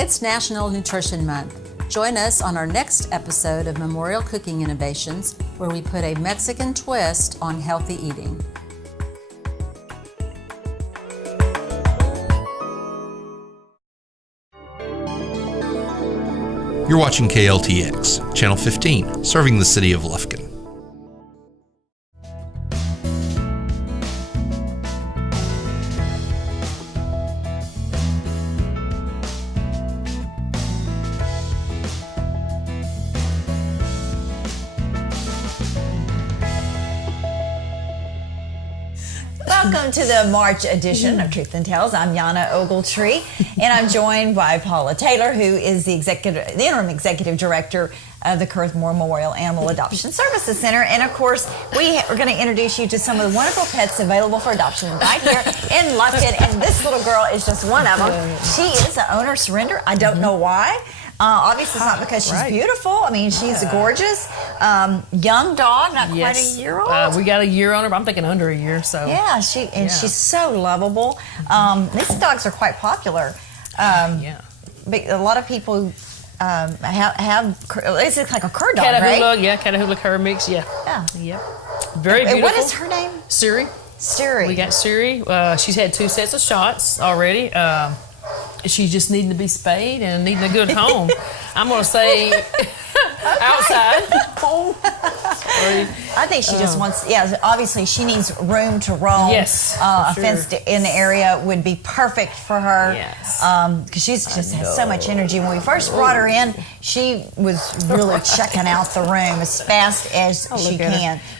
It's National Nutrition Month. Join us on our next episode of Memorial Cooking Innovations, where we put a Mexican twist on healthy eating. You're watching KLTX, Channel 15, serving the city of Lufkin. Welcome to the March edition of Truth and Tales. I'm Yana Ogletree, and I'm joined by Paula Taylor, who is the interim executive director of the Kurth Memorial Animal Adoption Services Center. And of course, we are going to introduce you to some of the wonderful pets available for adoption right here in Lufkin. And this little girl is just one of them. She is an owner surrender. I don't know why. Obviously, it's not because she's beautiful. I mean, she's gorgeous. Young dog, not quite a year old. We got a year on her, but I'm thinking under a year. So yeah, she's so lovable. These dogs are quite popular. But a lot of people have it's like a cur dog, Catahoula, right? yeah, Catahoula cur mix, yeah. Yep. Very beautiful. And what is her name? Siri. Siri. We got Siri. She's had 2 sets of shots already. She's just needing to be spayed and needing a good home. I'm going to say outside home. I think she just wants, obviously she needs room to roam. Yes. A fenced-in area would be perfect for her. Yes. Because she's just has so much energy. When we first brought her in, she was really checking out the room as fast as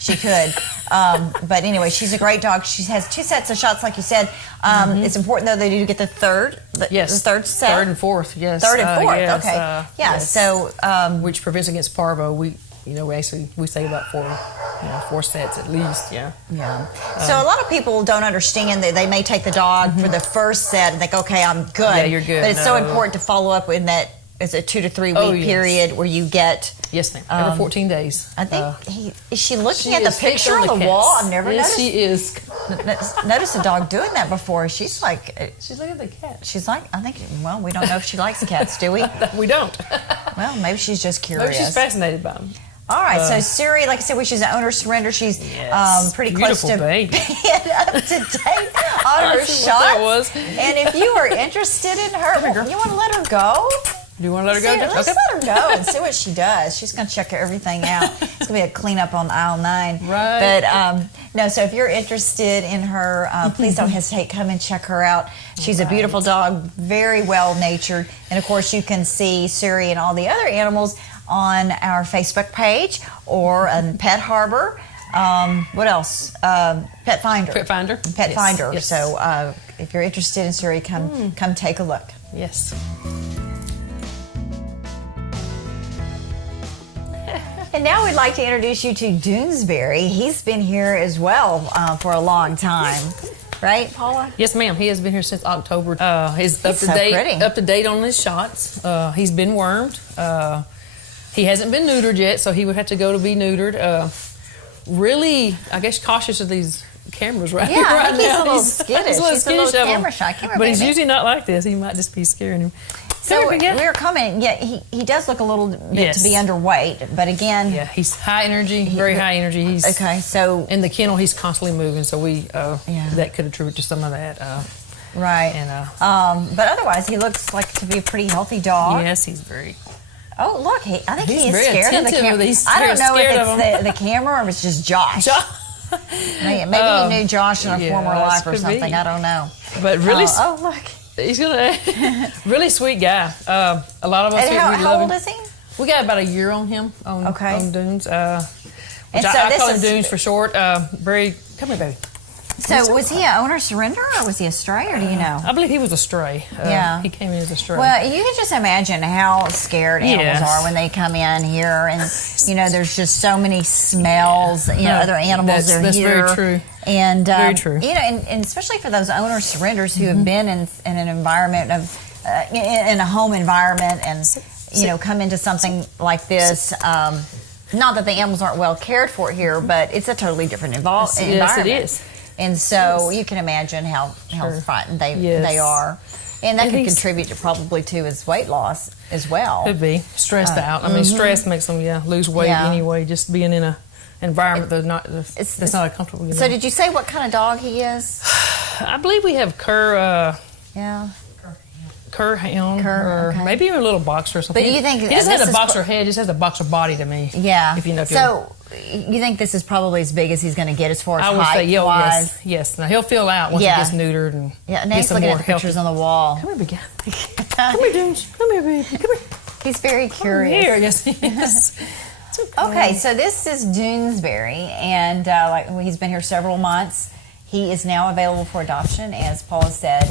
she could. But anyway, she's a great dog. She has 2 sets of shots, like you said. It's important, though, they do get the third. Yes. The third set. 3rd and 4th, yes. 3rd and 4th, yes, okay. Yes. So which prevents against parvo. We say about 4 sets at least, yeah. So a lot of people don't understand that they may take the dog for the first set and think, okay, I'm good. Yeah, you're good. But it's so important to follow up in that, it's a 2 to 3 week period where you get. Yes, ma'am. Every 14 days. I think is she looking at the picture on the wall? I've never noticed. Yes, she is. Noticed a dog doing that before. She's looking at the cat. She's like, we don't know if she likes cats, do we? We don't. Well, maybe she's just curious. Maybe she's fascinated by them. All right, so Siri, like I said, she's an owner surrender. She's pretty close to being up to date on her shots. And if you are interested in her, you want to let her go? Do you want to let her go? Let's let her go and see what she does. She's going to check everything out. It's going to be a cleanup on aisle 9. Right. But no, so if you're interested in her, please don't hesitate. Come and check her out. She's a beautiful dog, very well-natured. And, of course, you can see Siri and all the other animals on our Facebook page or on Pet Harbor. What else? Pet Finder. Pet Finder. Pet Finder. Yes. So if you're interested in Siri, come take a look. Yes. And now we'd like to introduce you to Doonesbury. He's been here as well for a long time. Right, Paula? Yes, ma'am. He has been here since October. He's up to date on his shots. He's been wormed. He hasn't been neutered yet, so he would have to go to be neutered. Really, I guess, cautious of these cameras right now. I think he's a little skittish. He's a little camera shy. But he's usually not like this. He might just be scaring him. So we were commenting, he does look a little bit to be underweight, but again... Yeah, he's high energy, very high energy. He's so... In the kennel, he's constantly moving, so that could attribute to some of that. Right. And, but otherwise, he looks like to be a pretty healtty dog. Yes, he's very... Oh, look, I think he is very scared of the camera. I don't know if it's the camera or if it's just Josh. Maybe he knew Josh in a former life or something. I don't know. But really... oh, look. He's really sweet guy. A lot of us and here, we how love old him. is he? We got about a year on him on Dunes. I call him Dunes for short. Come here, baby. So was he an owner surrender or was he a stray, or do you know? I believe he was a stray. He came in as a stray. Well, you can just imagine how scared animals are when they come in here, and there's just so many smells. Other animals are here. That's very true. And very true. And especially for those owner surrenders who have been in an environment of in a home environment, and come into something like this. Not that the animals aren't well cared for here, but it's a totally different environment. Yes, it is. And so you can imagine how frightened they are. And that could contribute probably to his weight loss as well. Could be. Stressed out. I mean, stress makes them, lose weight anyway, just being in an environment that's not comfortable. So did you say what kind of dog he is? I believe we have Cur hound, or maybe even a little boxer or something. But do you think he just has a boxer head, just has a boxer body to me? Yeah. If you know. So you think this is probably as big as he's going to get as far as I would say, height-wise? yes. Now he'll fill out once he gets neutered and Nate's looking at the pictures on the wall. Come here, big guy. Come here, Dunes. Come here, baby. Come here. He's very curious. Come here. Yes, he is. Okay, so this is Doonesbury, and he's been here several months. He is now available for adoption, as Paula said.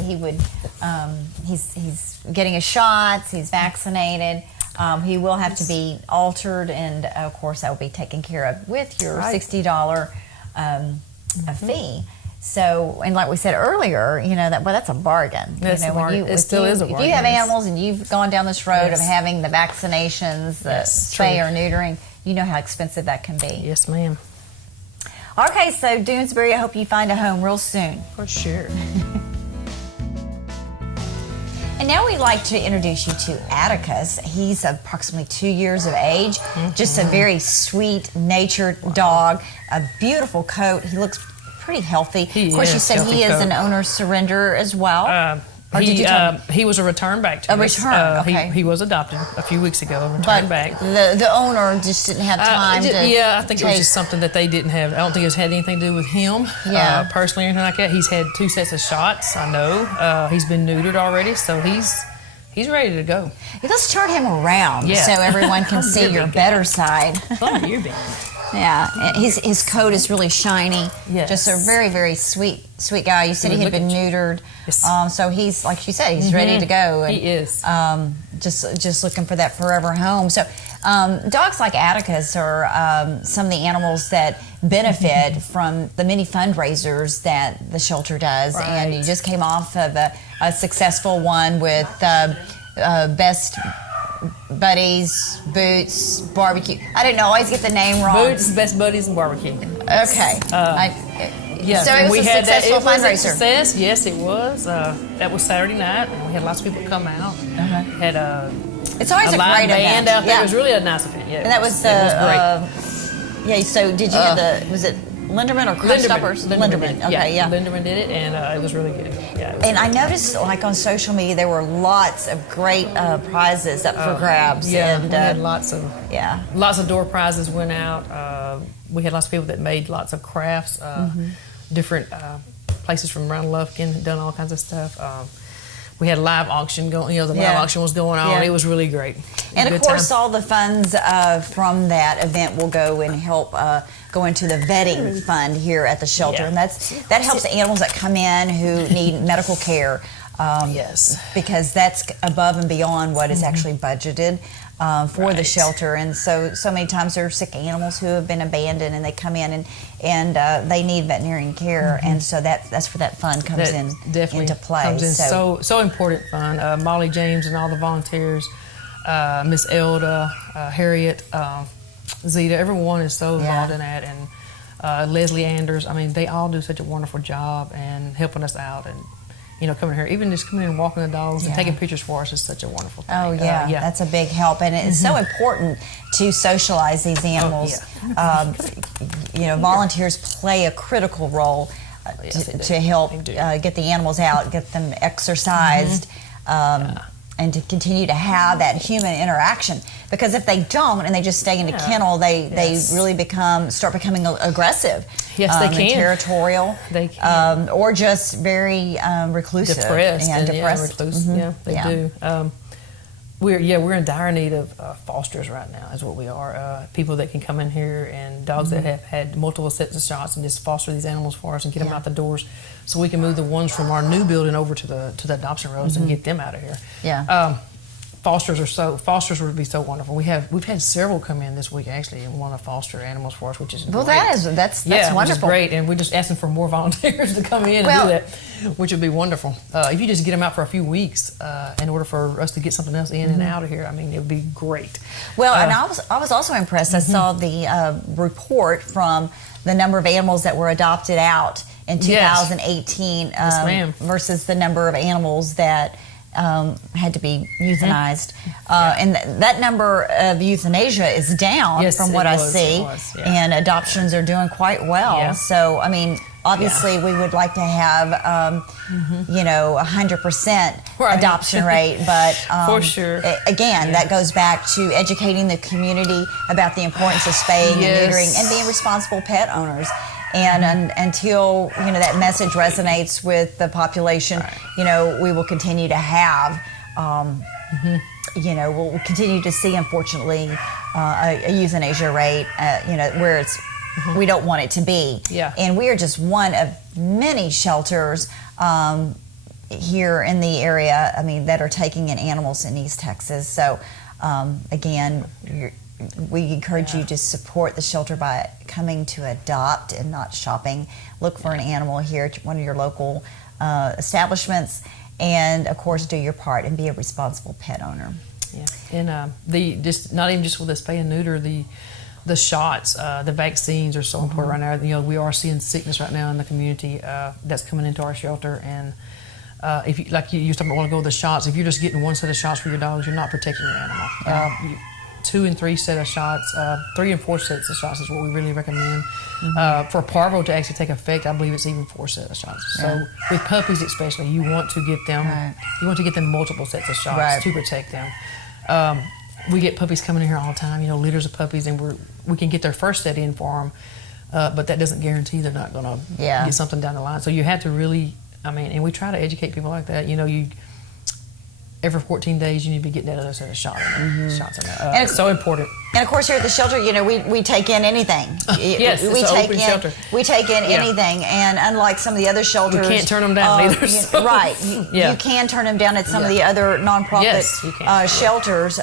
He's getting his shots. He's vaccinated. He will have to be altered, and of course, that will be taken care of with your $60 a fee. So, and like we said earlier, that's a bargain. That's a bargain. It still is a bargain. If you have animals and you've gone down this road of having the vaccinations, the spay or neutering, you know how expensive that can be. Yes, ma'am. Okay, so Doonesbury, I hope you find a home real soon. For sure. And now we'd like to introduce you to Atticus. He's approximately 2 years of age, just a very sweet-natured dog, a beautiful coat. He looks pretty healthy. Of course, you said he is an owner's surrender as well. He was a return back to us. Okay. He was adopted a few weeks ago, returned back. The owner just didn't have time to I think it was just something that they didn't have. I don't think it's had anything to do with him personally or anything like that. He's had 2 sets of shots, I know. He's been neutered already, so he's ready to go. Let's turn him around so everyone can see your better side. Oh, you're big. Yeah, his coat is really shiny. Yes. Just a very, very sweet guy. You said he had been neutered. Yes. So he's, like she said, he's ready to go. And, he is. Just looking for that forever home. So dogs like Atticus are some of the animals that benefit from the many fundraisers that the shelter does. Right. And you just came off of a successful one with Best Buddies, Boots, Barbecue. I didn't know. I always get the name wrong. Boots, Best Buddies, and Barbecue. Okay. So it was a successful fundraiser. Success. Yes, it was. That was Saturday night. We had lots of people come out. Had it's always a live great band event. out there. It was really a nice event. Yeah, and that was great. So did you have was it Linderman or Crunchstoppers? Linderman. Okay, yeah. Linderman did it, and it was really good. Yeah. And I noticed, like on social media, there were lots of great prizes up for grabs. Yeah, and we had lots of door prizes went out. We had lots of people that made lots of crafts, different places from around Lufkin, done all kinds of stuff. We had a live auction going. The live auction was going on. It was really great. And of course, all the funds from that event will go and help go into the vetting fund here at the shelter, and that helps the animals that come in who need medical care. Because that's above and beyond what is actually budgeted for the shelter. And so many times there are sick animals who have been abandoned, and they come in and they need veterinarian care, and so that's where that fund comes into play. Comes in so important fund. Molly James and all the volunteers, Miss Elda, Harriet, Zeta, everyone is so involved in that, and Leslie Anders. I mean, they all do such a wonderful job and helping us out, and coming here, even just coming in and walking the dogs and taking pictures for us is such a wonderful thing. Oh, that's a big help. And it's so important to socialize these animals. Volunteers play a critical role to help get the animals out, get them exercised, and to continue to have that human interaction. Because if they don't and they just stay in a kennel, they really start becoming aggressive. Yes, they can. And territorial. They can. Or just very reclusive. Depressed. And depressed. Yeah, they do. We're in dire need of fosters right now, is what we are. People that can come in here, and dogs that have had multiple sets of shots, and just foster these animals for us and get them out the doors, so we can move the ones from our new building over to the adoption roads and get them out of here. Yeah. Fosters would be so wonderful. We've had several come in this week actually and want to foster animals for us, which is great. That's wonderful. Which is great, and we're just asking for more volunteers to come in and do that, which would be wonderful. If you just get them out for a few weeks, in order for us to get something else in and out of here, I mean, it would be great. Well, and I was also impressed. I saw the report from the number of animals that were adopted out in 2018 Yes, ma'am. versus the number of animals that had to be euthanized. And that number of euthanasia is down from what I see. And adoptions are doing quite well. Yeah. So, I mean, obviously we would like to have, 100% adoption rate. But for sure. Again, that goes back to educating the community about the importance of spaying and neutering and being responsible pet owners. And until that message resonates with the population, we will continue to have, we'll continue to see, unfortunately, a euthanasia rate, where it's we don't want it to be. Yeah. And we are just one of many shelters here in the area. I mean, that are taking in animals in East Texas. So, again, we encourage you to support the shelter by coming to adopt and not shopping. Look for an animal here at one of your local establishments, and of course, do your part and be a responsible pet owner. Yeah, and not even just with the spay and neuter, the shots, the vaccines are so important right now. We are seeing sickness right now in the community that's coming into our shelter, and if you, like you used to talk about a while ago, the shots. If you're just getting one set of shots for your dogs, you're not protecting your animal. 2 and 3 set of shots, 3 and 4 sets of shots is what we really recommend. For parvo to actually take effect, I believe it's even 4 sets of shots. So with puppies especially, you want to get them multiple sets of shots to protect them. We get puppies coming in here all the time, litters of puppies, and we can get their first set in for them, but that doesn't guarantee they're not going to get something down the line. So you have to really, and we try to educate people like that. Every 14 days, you need to be getting that other set of shots. Shots in there. And it's so important. And of course, here at the shelter, we take in anything. Yes, it's an open shelter. We take in anything, and unlike some of the other shelters, we can't turn them down either. Right, you can turn them down at some of the other nonprofit shelters,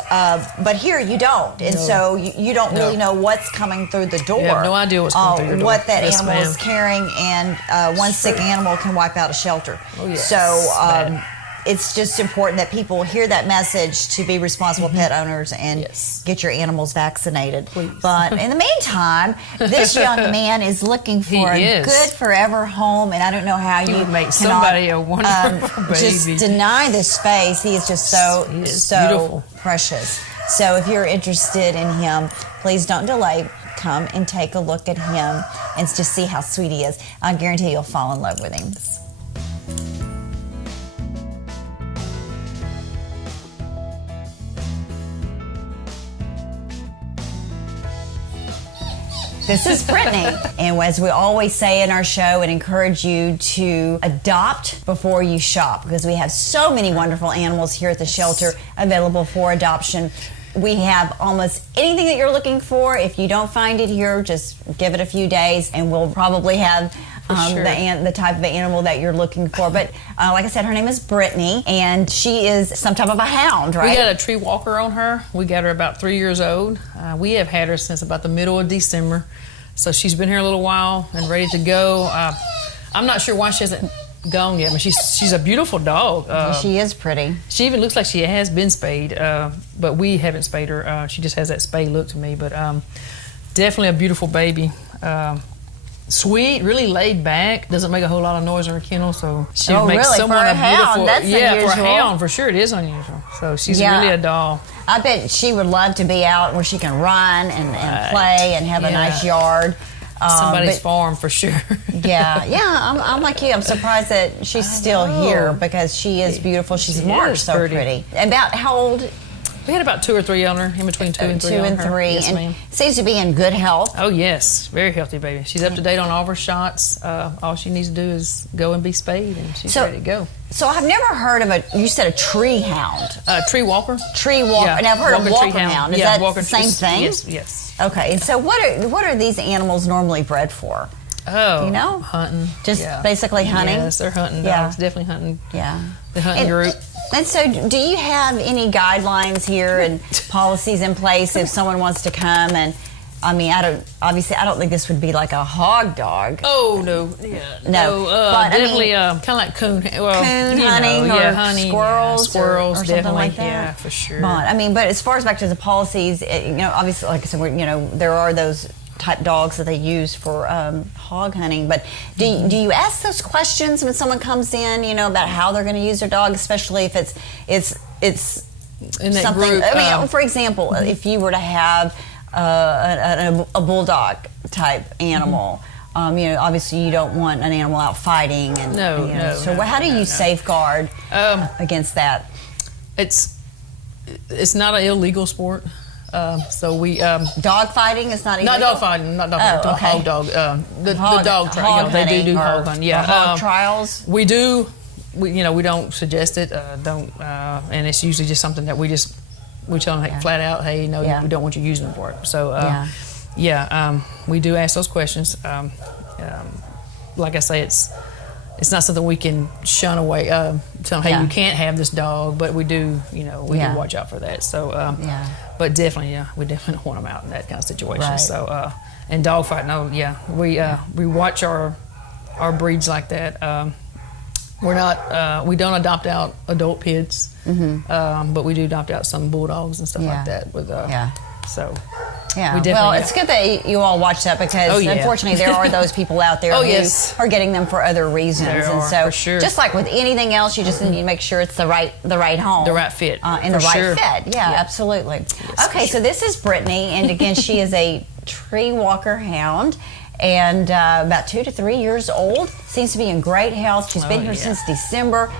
but here you don't, and so you don't really know what's coming through the door. You have no idea what's coming through your door. What that animal is carrying, and one sick animal can wipe out a shelter. Oh, yes. So. It's just important that people hear that message to be responsible pet owners and get your animals vaccinated. Please. But in the meantime, this young man is looking for a good forever home, and I don't know how you make somebody a wonderful baby. Just deny this space. He is just so beautiful. Precious. So if you're interested in him, please don't delay. Come and take a look at him and just see how sweet he is. I guarantee you'll fall in love with him. This is Brittany, and as we always say in our show, and encourage you to adopt before you shop, because we have so many wonderful animals here at the shelter available for adoption. We have almost anything that you're looking for. If you don't find it here, just give it a few days, and we'll probably have the type of animal that you're looking for. But like I said, her name is Brittany, and she is some type of a hound, right? We got a tree walker on her. We got her about 3 years old. We have had her since about the middle of December. So she's been here a little while and ready to go. I'm not sure why she hasn't gone yet. I mean, she's a beautiful dog. She is pretty. She even looks like she has been spayed, but we haven't spayed her. She just has that spay look to me. But definitely a beautiful baby. Sweet, really laid back. Doesn't make a whole lot of noise in her kennel, so she makes someone for a beautiful. Hound, that's unusual. For a hound, for sure, it is unusual. So she's really a doll. I bet she would love to be out where she can run and play and have a nice yard. Somebody's farm for sure. I'm like you. I'm surprised that she's still here because she is beautiful. She's so pretty. About how old? We had about 2 or 3 on her, in between 2 and 3 2 and 3. Yes, and seems to be in good health. Oh, yes. Very healthy baby. She's up to date on all of her shots. All she needs to do is go and be spayed, and she's ready to go. So I've never heard of you said a tree hound. Tree walker. Tree walker. Yeah. And I've heard of walker hound. Is that the same thing? Yes. Okay. And so what are these animals normally bred for? Oh, do you know? Hunting. Just basically hunting? Yes, they're hunting dogs. Definitely hunting. Yeah. The hunting group. And so do you have any guidelines here and policies in place if someone wants to come and, I don't think this would be like a hog dog. Oh, no. Yeah. No. But definitely kind of like coon. Well, coon hunting or hunting, squirrels. Squirrels, or something definitely. like that. Yeah, for sure. But as far as back to the policies, obviously, like I said, there are those type dogs that they use for hog hunting. But do you ask those questions when someone comes in, about how they're going to use their dog, especially if it's in that something? group, I mean, for example, if you were to have a bulldog type animal. Obviously you don't want an animal out fighting, and So how do you safeguard against that? It's not an illegal sport, so we dog fighting is not illegal. Not dog fighting, not dog fighting. Okay. Hog dog. The dog trial. They do hog hunting. Yeah, hog trials. We do. We don't suggest it. And it's usually just something that we tell them flat out, hey, no, we don't want you using them for it. So. We do ask those questions. Like I say, it's not something we can shun away. Tell them, hey, you can't have this dog, but we do, we do watch out for that. So, but definitely, we definitely don't want them out in that kind of situation. Right. So, and dog fight, we watch our breeds like that. We don't adopt out adult kids, but we do adopt out some bulldogs and stuff like that. So. Yeah, well, it's good that you all watch that because unfortunately there are those people out there who are getting them for other reasons. For sure. Just like with anything else, you just need to make sure it's the right home. The right fit. And the right fit. Yeah, absolutely. Yes, okay, so this is Brittany, and again, she is a tree walker hound. And about 2 to 3 years old. Seems to be in great health. She's been here since December.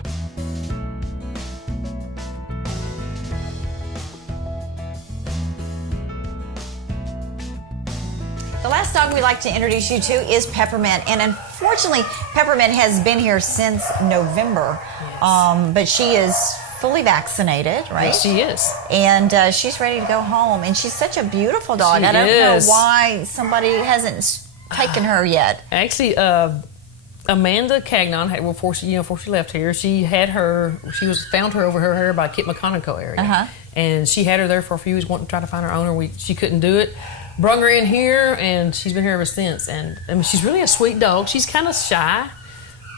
The last dog we'd like to introduce you to is Peppermint, and unfortunately, Peppermint has been here since November, but she is fully vaccinated, right? Yes, she is. And she's ready to go home, and she's such a beautiful dog. I don't know why somebody hasn't taken her yet. Actually, Amanda Cagnon, before she left here, found her over here by Kit McConaughey area, and she had her there for a few weeks, wanting to try to find her owner. She couldn't do it. Brung her in here, and she's been here ever since. And I mean, she's really a sweet dog. She's kind of shy,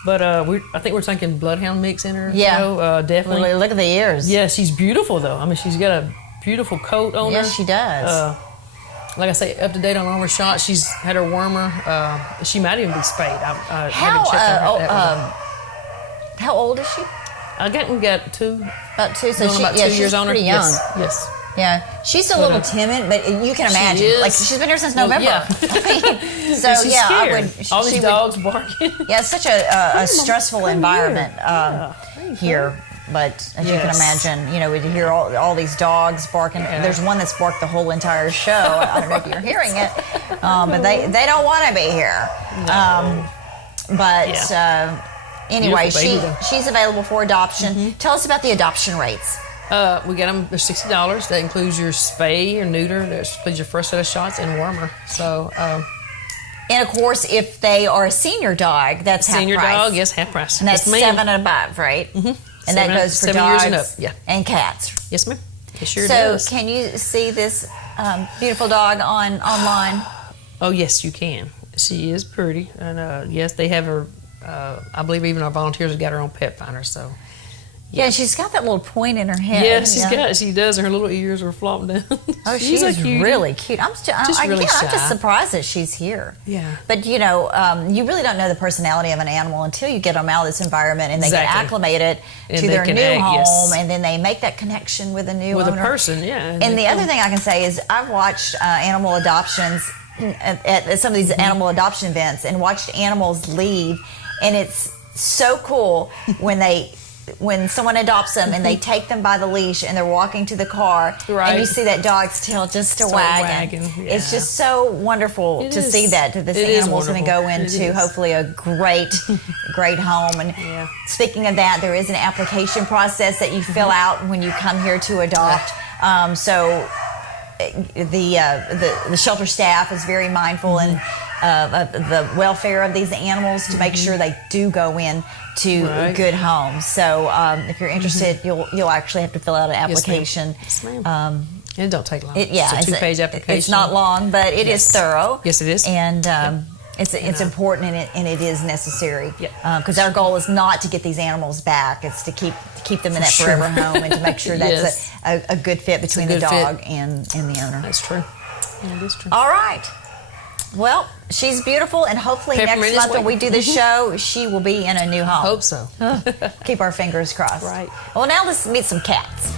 but I think we're thinking bloodhound mix in her. Yeah, definitely. Look at the ears. Yeah, she's beautiful though. I mean, she's got a beautiful coat on her. Yes, she does. Like I say, up to date on all her shots. She's had her wormer. She might even be spayed. I haven't checked on her. How old is she? We got 2. About 2. So about 2 years on her. Pretty young. Yes. Yeah, she's a little timid, but you can imagine. She's been here since November. Yeah. So she's scared. All these dogs barking. Yeah, it's such a stressful environment here. But as you can imagine, we hear all these dogs barking. Yeah. There's one that's barked the whole entire show. I don't know if you're hearing it, but they don't want to be here. No. Anyway, she's available for adoption. Tell us about the adoption rates. We get them. They're $60. That includes your spay or neuter. That includes your first set of shots and wormer. So. And of course, if they are a senior dog, that's half price. Senior dog, yes, half price. And that's 7 and above, right? Mm-hmm. And that goes for 7 dogs years and up. And cats. Yes, ma'am. It sure does. So, can you see this beautiful dog online? Oh, yes, you can. She is pretty, and yes, they have her. I believe even our volunteers have got her on Pet Finder. So. Yeah, she's got that little point in her head. Yeah, she does, and her little ears are flopping down. Oh, she's really cute. I'm just surprised that she's here. Yeah. But, you really don't know the personality of an animal until you get them out of this environment and they get acclimated to their new home, and then they make that connection with a new owner. With a person, yeah. And the other thing I can say is I've watched animal adoptions at some of these animal adoption events and watched animals leave, and it's so cool when someone adopts them and they take them by the leash and they're walking to the car, and you see that dog's tail just wagging. Yeah. It's just so wonderful to see that this animal's going to go into hopefully a great home. And speaking of that, there is an application process that you fill out when you come here to adopt. So the shelter staff is very mindful and of the welfare of these animals to make sure they do go in to good homes. So if you're interested, you'll actually have to fill out an application. Yes, ma'am. It don't take long. It's a 2-page application. It's not long, but it is thorough. Yes, it is. And it's important and it is necessary. Because our goal is not to get these animals back. It's to keep them in that forever home and to make sure that's a good fit between the dog and the owner. That's true. Yeah, it is true. All right. Well, she's beautiful, and hopefully next month when we do the show, she will be in a new home. Hope so. Keep our fingers crossed. Right. Well, now let's meet some cats.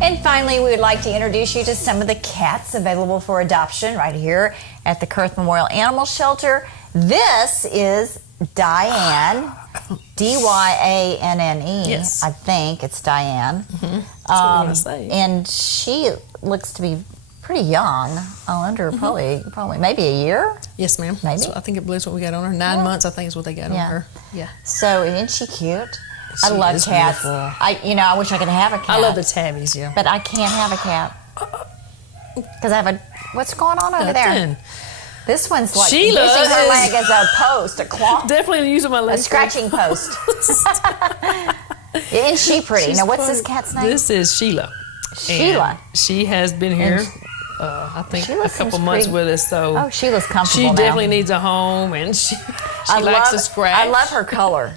And finally, we would like to introduce you to some of the cats available for adoption right here at the Kurth Memorial Animal Shelter. This is Diane, Dyanne. Yes. I think it's Diane. Mm-hmm. That's what we're going to say. And she looks to be pretty young, under probably maybe a year. Yes, ma'am. Maybe. So I think it believes what we got on her. 9 months, I think, is what they got on her. Yeah. So isn't she cute? I She love is cats. beautiful. I wish I could have a cat. I love the tabbies, yeah. But I can't have a cat because I have a. What's going on over there? Nothing. This one's like Sheila using her is- leg as a post, a claw, Definitely using my a legs. scratching post. Isn't she pretty? She's Now, what's funny. this cat's name? This is Sheila. Sheila. And she has been here, I think, Sheila a couple seems months pretty- with us. So Oh, Sheila's comfortable she now. definitely needs a home, and she I likes love, to scratch. I love her color.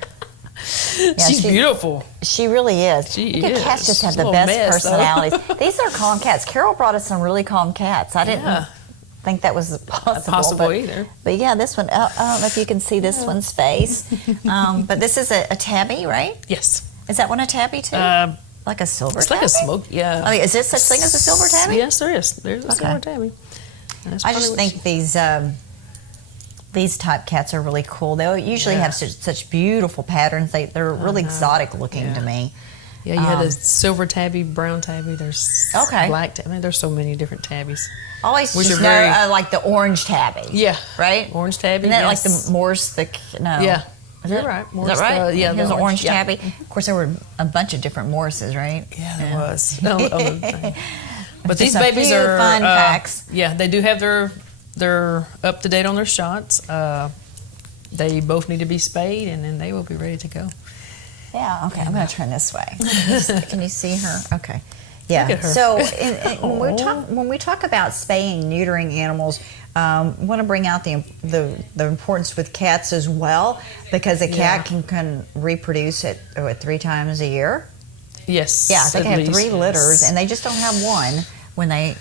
Yeah, She's beautiful. She really is. She I think is. cats just have She's the a little best mess, though. personalities. These are calm cats. Carol brought us some really calm cats. I didn't think that was possible. Either. But yeah, this one, I don't know if you can see this one's face. But this is a tabby, right? Yes. Is that one a tabby too? Like a silver It's tabby? like a smoke. Yeah. I mean, is there such thing as a silver tabby? Yes, there is. There's a Okay. silver tabby. And that's I probably just what think these type cats are really cool. They usually have such beautiful patterns. They're really exotic looking to me. Yeah, you have the silver tabby, brown tabby. There's black tabby. I mean, there's so many different tabbies. Always Which just are know very- like the orange tabby. Yeah. Right? Orange tabby. Isn't that yes. like the Morse? No. Yeah. Is You're it? right. Is Morse, that right? yeah, There's the an orange yeah. tabby. Of course, there were a bunch of different Morses, right? Yeah, there was. No, but Just these a babies few are fun facts. Yeah, they do have they're up to date on their shots. They both need to be spayed, and then they will be ready to go. Yeah. Okay. I'm going to turn this way. Can you see her? Okay. Yeah. Look at her. So when we talk about spaying, neutering animals, we want to bring out the importance with cats as well, because a cat can reproduce at 3 times a year. Yes. Yeah, they at can have least, 3 litters, yes. and they just don't have one when they.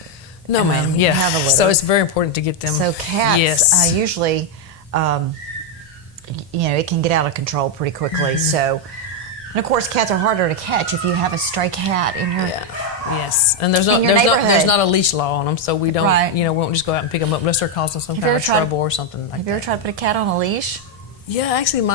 No, ma'am. Yeah. Have a litter. So it's very important to get them. So cats Yes. usually, it can get out of control pretty quickly. So, and of course, cats are harder to catch if you have a stray cat in your. Yes, and there's in your neighborhood. there's not a leash law on them, so we don't Right. we won't just go out and pick them up unless they're causing some Have kind you of ever tried- trouble or something like Have you ever that. tried to put a cat on a leash? Yeah, actually,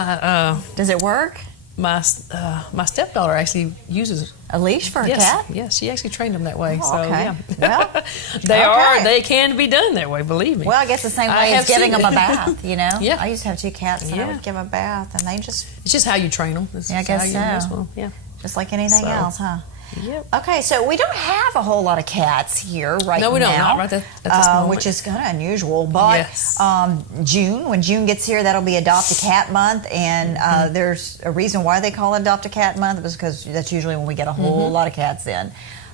Does it work? my stepdaughter actually uses A leash for a yes, cat? Yes, she actually trained them that way. Oh, so okay. yeah, Well, they can be done that way. Believe me. Well, I guess the same I way as have giving seen them a it. bath, Yeah. I used to have 2 cats, and I Yeah. would give them a bath, and they just It's just how you train them. It's Yeah, I just how guess you so. mess with 'em. Yeah. just like anything So, else, huh? Yep. Okay, so we don't have a whole lot of cats here right now. No, we don't. Not right at this moment. Which is kind of unusual. But Yes. when June gets here, that'll be Adopt a Cat Month, and there's a reason why they call it Adopt a Cat Month, because that's usually when we get a whole lot of cats in.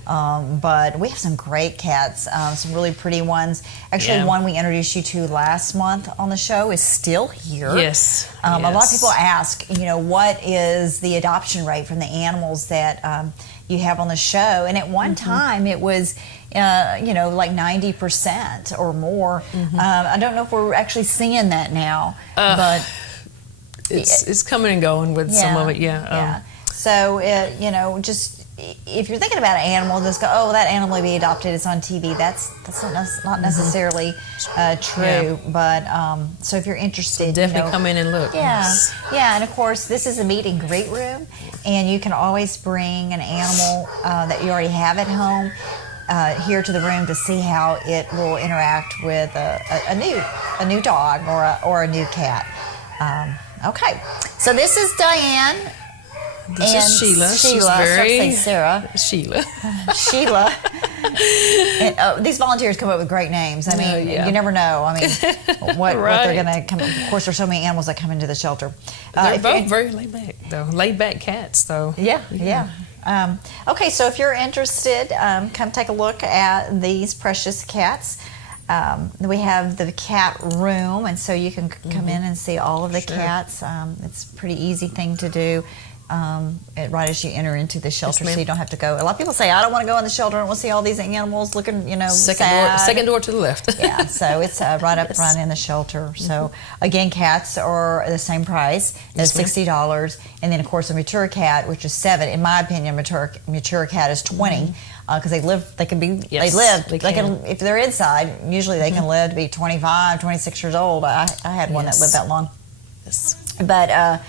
But we have some great cats, some really pretty ones. Actually, Yeah. one we introduced you to last month on the show is still here. Yes. A lot of Yes. people ask, what is the adoption rate from the animals that you have on the show? And at one time, it was, like 90% or more. I don't know if we're actually seeing that now, but It's coming and going with some of it. Yeah. So, just if you're thinking about an animal, just go, oh, that animal will be adopted. It's on TV. That's not necessarily true. Yeah. But so if you're interested, Definitely come in and look. Yeah, Yes. yeah, and of course, this is a meet and greet room, and you can always bring an animal that you already have at home here to the room to see how it will interact with a new dog or a new cat. Okay, so this is Diane. This is Sheila. She's very Sarah. Sheila. Sheila. And, these volunteers come up with great names. I mean, you never know. I mean, what they're going to come. Of course, there's so many animals that come into the shelter. They're both very laid back, though. Laid back cats, though. Yeah. Okay, so if you're interested, come take a look at these precious cats. We have the cat room, and so you can come in and see all of the cats. It's a pretty easy thing to do. right as you enter into the shelter, Yes, so you don't have to go. A lot of people say, I don't want to go in the shelter. I want to see all these animals looking, sad. Second door to the left. Yeah, so it's right up front in the shelter. So again, cats are the same price as $60, and then of course a mature cat, which is $7. In my opinion, mature cat is $20 because they live. They can be. Yes, they can if they're inside. Usually they can live to be 25, 26 years old. I had one that lived that long. Yes. But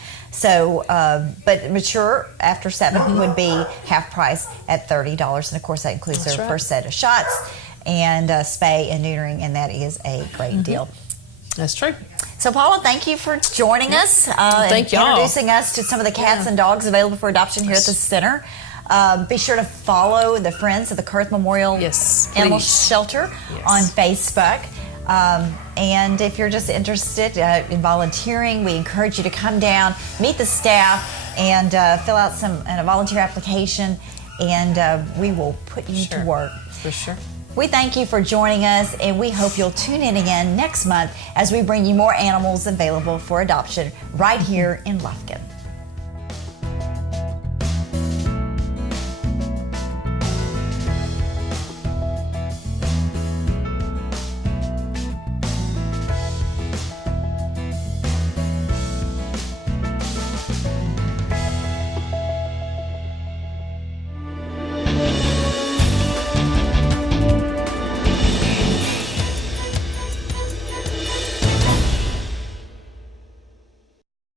but mature after 7 would be half price at $30, and of course that includes their first set of shots and spay and neutering, and that is a great deal. That's true. So Paula, thank you for joining us. Thank y'all. Introducing us to some of the cats and dogs available for adoption here at the center. Be sure to follow the Friends of the Kurth Memorial Animal Shelter on Facebook. And if you're just interested in volunteering, we encourage you to come down, meet the staff, and fill out a volunteer application, and we will put you to work. For sure. We thank you for joining us, and we hope you'll tune in again next month as we bring you more animals available for adoption right here in Lufkin.